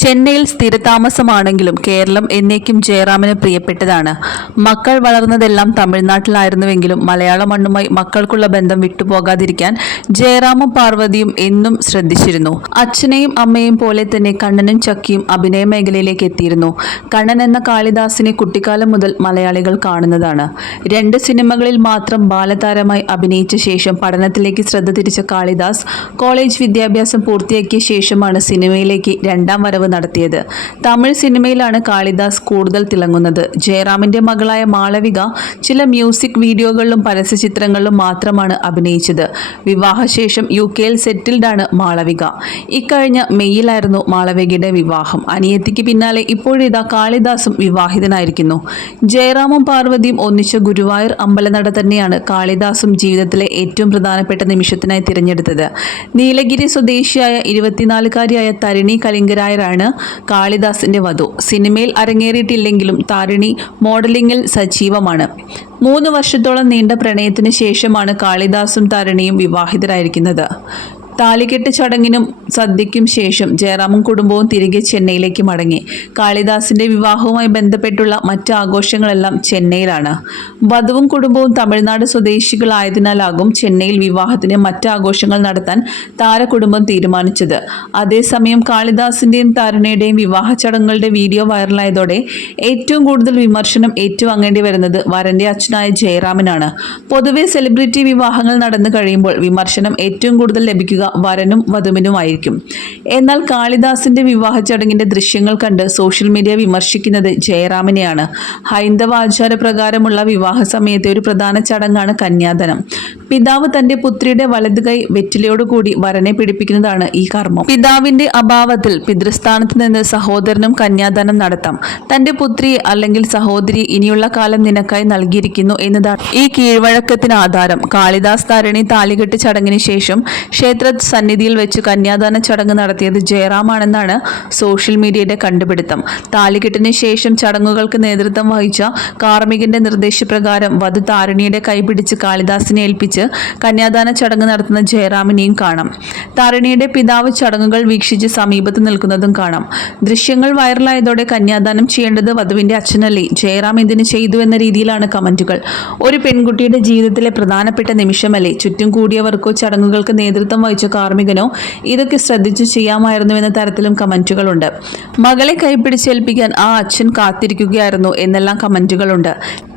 ചെന്നൈയിൽ സ്ഥിരതാമസമാണെങ്കിലും കേരളം എന്നേക്കും ജയറാമിന് പ്രിയപ്പെട്ടതാണ്. മക്കൾ വളർന്നതെല്ലാം തമിഴ്നാട്ടിലായിരുന്നുവെങ്കിലും മലയാള മണ്ണുമായി മക്കൾക്കുള്ള ബന്ധം വിട്ടുപോകാതിരിക്കാൻ ജയറാമും പാർവതിയും എന്നും ശ്രദ്ധിച്ചിരുന്നു. അച്ഛനെയും അമ്മയും പോലെ തന്നെ കണ്ണനും ചക്കിയും അഭിനയ മേഖലയിലേക്ക് എത്തിയിരുന്നു. കണ്ണൻ എന്ന കാളിദാസിനെ കുട്ടിക്കാലം മുതൽ മലയാളികൾ കാണുന്നതാണ്. രണ്ട് സിനിമകളിൽ മാത്രം ബാലതാരമായി അഭിനയിച്ച ശേഷം പഠനത്തിലേക്ക് ശ്രദ്ധ തിരിച്ച കാളിദാസ് കോളേജ് വിദ്യാഭ്യാസം പൂർത്തിയാക്കിയ ശേഷമാണ് സിനിമയിലേക്ക് രണ്ടാം വരവ് നടത്തിയത്. തമിഴ് സിനിമയിലാണ് കാളിദാസ് കൂടുതൽ തിളങ്ങുന്നത്. ജയറാമിന്റെ മകളായ മാളവിക ചില മ്യൂസിക് വീഡിയോകളിലും പരസ്യ ചിത്രങ്ങളിലും മാത്രമാണ് അഭിനയിച്ചത്. വിവാഹശേഷം യു കെയിൽ സെറ്റിൽഡാണ് മാളവിക. ഇക്കഴിഞ്ഞ മെയ്യിലായിരുന്നു മാളവികയുടെ വിവാഹം. അനിയത്തിക്ക് പിന്നാലെ ഇപ്പോഴിതാ കാളിദാസും വിവാഹിതനായിരിക്കുന്നു. ജയറാമും പാർവതിയും ഒന്നിച്ച ഗുരുവായൂർ അമ്പലനട തന്നെയാണ് കാളിദാസും ജീവിതത്തിലെ ഏറ്റവും പ്രധാനപ്പെട്ട നിമിഷത്തിനായി തിരഞ്ഞെടുത്തത്. നീലഗിരി സ്വദേശിയായ ഇരുപത്തിനാലുകാരിയായ തരിണി കലിംഗരായരാണ് കാളിദാസിന്റെ വധു. സിനിമയിൽ അരങ്ങേറിയിട്ടില്ലെങ്കിലും താരിണി മോഡലിംഗിൽ സജീവമാണ്. മൂന്ന് വർഷത്തോളം നീണ്ട പ്രണയത്തിന് ശേഷമാണ് കാളിദാസും താരിണിയും വിവാഹിതരായിരിക്കുന്നത്. താലികെട്ട് ചടങ്ങിനും സദ്യയ്ക്കും ശേഷം ജയറാമും കുടുംബവും തിരികെ ചെന്നൈയിലേക്ക് മടങ്ങി. കാളിദാസിന്റെ വിവാഹവുമായി ബന്ധപ്പെട്ടുള്ള മറ്റ് ആഘോഷങ്ങളെല്ലാം ചെന്നൈയിലാണ്. വധുവും കുടുംബവും തമിഴ്നാട് സ്വദേശികളായതിനാലാകും ചെന്നൈയിൽ വിവാഹത്തിന് മറ്റ് ആഘോഷങ്ങൾ നടത്താൻ താരകുടുംബം തീരുമാനിച്ചത്. അതേസമയം കാളിദാസിന്റെയും താരണയുടെയും വിവാഹ ചടങ്ങുകളുടെ വീഡിയോ വൈറലായതോടെ ഏറ്റവും കൂടുതൽ വിമർശനം ഏറ്റുവാങ്ങേണ്ടി വരുന്നത് വരന്റെ അച്ഛനായ ജയറാമിനാണ്. പൊതുവെ സെലിബ്രിറ്റി വിവാഹങ്ങൾ നടന്നു കഴിയുമ്പോൾ വിമർശനം ഏറ്റവും കൂടുതൽ ലഭിക്കുക വരനും വധുവിനുമായിരിക്കും. എന്നാൽ കാളിദാസിന്റെ വിവാഹ ചടങ്ങിന്റെ ദൃശ്യങ്ങൾ കണ്ട് സോഷ്യൽ മീഡിയ വിമർശിക്കുന്നത് ജയറാമിനെയാണ്. ഹൈന്ദവ ആചാരപ്രകാരമുള്ള വിവാഹ സമയത്തെ ഒരു പ്രധാന ചടങ്ങാണ് കന്യാദനം. പിതാവ് തന്റെ പുത്രിയുടെ വലത് കൈ വെറ്റിലയോടുകൂടി വരനെ പിടിപ്പിക്കുന്നതാണ് ഈ കർമ്മം. പിതാവിന്റെ അഭാവത്തിൽ പിതൃസ്ഥാനത്ത് നിന്ന് സഹോദരനും കന്യാദാനം നടത്താം. തന്റെ പുത്രിയെ അല്ലെങ്കിൽ സഹോദരി ഇനിയുള്ള കാലം നിനക്കായി നൽകിയിരിക്കുന്നു എന്നതാണ് ഈ കീഴ്വഴക്കത്തിന് ആധാരം. കാളിദാസ് താരണി താലികെട്ട് ചടങ്ങിന് ശേഷം ക്ഷേത്ര സന്നിധിയിൽ വെച്ച് കന്യാദാന ചടങ്ങ് നടത്തിയത് ജയറാമാണെന്നാണ് സോഷ്യൽ മീഡിയയുടെ കണ്ടുപിടുത്തം. താലികെട്ടിന് ശേഷം ചടങ്ങുകൾക്ക് നേതൃത്വം വഹിച്ച കാർമികന്റെ നിർദ്ദേശപ്രകാരം വധു താരിണിയുടെ കൈപിടിച്ച് കാളിദാസിനെ ഏൽപ്പിച്ച് കന്യാദാന ചടങ്ങ് നടത്തുന്ന ജയറാമിനെയും കാണാം. താരിണിയുടെ പിതാവ് ചടങ്ങുകൾ വീക്ഷിച്ച് സമീപത്ത് നിൽക്കുന്നതും കാണാം. ദൃശ്യങ്ങൾ വൈറലായതോടെ കന്യാദാനം ചെയ്യേണ്ടത് വധുവിന്റെ അച്ഛനല്ലേ? ജയറാം എന്തിനു ചെയ്തു എന്ന രീതിയിലാണ് കമന്റുകൾ. ഒരു പെൺകുട്ടിയുടെ ജീവിതത്തിലെ പ്രധാനപ്പെട്ട നിമിഷമല്ലേ? ചുറ്റും കൂടിയവർക്കോ ചടങ്ങുകൾക്ക് നേതൃത്വം വഹിച്ച കാർമികനോ ഇതൊക്കെ ശ്രദ്ധിച്ചു ചെയ്യാമായിരുന്നു എന്ന തരത്തിലും കമന്റുകളുണ്ട്. മകളെ കൈപ്പിടിച്ചേൽപ്പിക്കാൻ ആ അച്ഛൻ കാത്തിരിക്കുകയായിരുന്നു എന്നെല്ലാം കമന്റുകളുണ്ട്.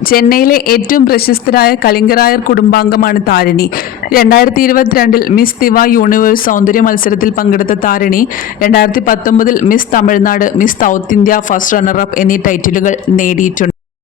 ചെന്നൈയിലെ ഏറ്റവും പ്രശസ്തരായ കലിംഗറായർ കുടുംബാംഗമാണ് താരിണി. രണ്ടായിരത്തി ഇരുപത്തിരണ്ടിൽ മിസ് ദിവ യൂണിവേഴ്സ് സൗന്ദര്യ മത്സരത്തിൽ പങ്കെടുത്ത താരിണി രണ്ടായിരത്തി പത്തൊമ്പതിൽ Miss Tamil Nadu Miss South India first runner up എന്നീ ടൈറ്റിലുകൾ നേടിയിട്ടുണ്ട്.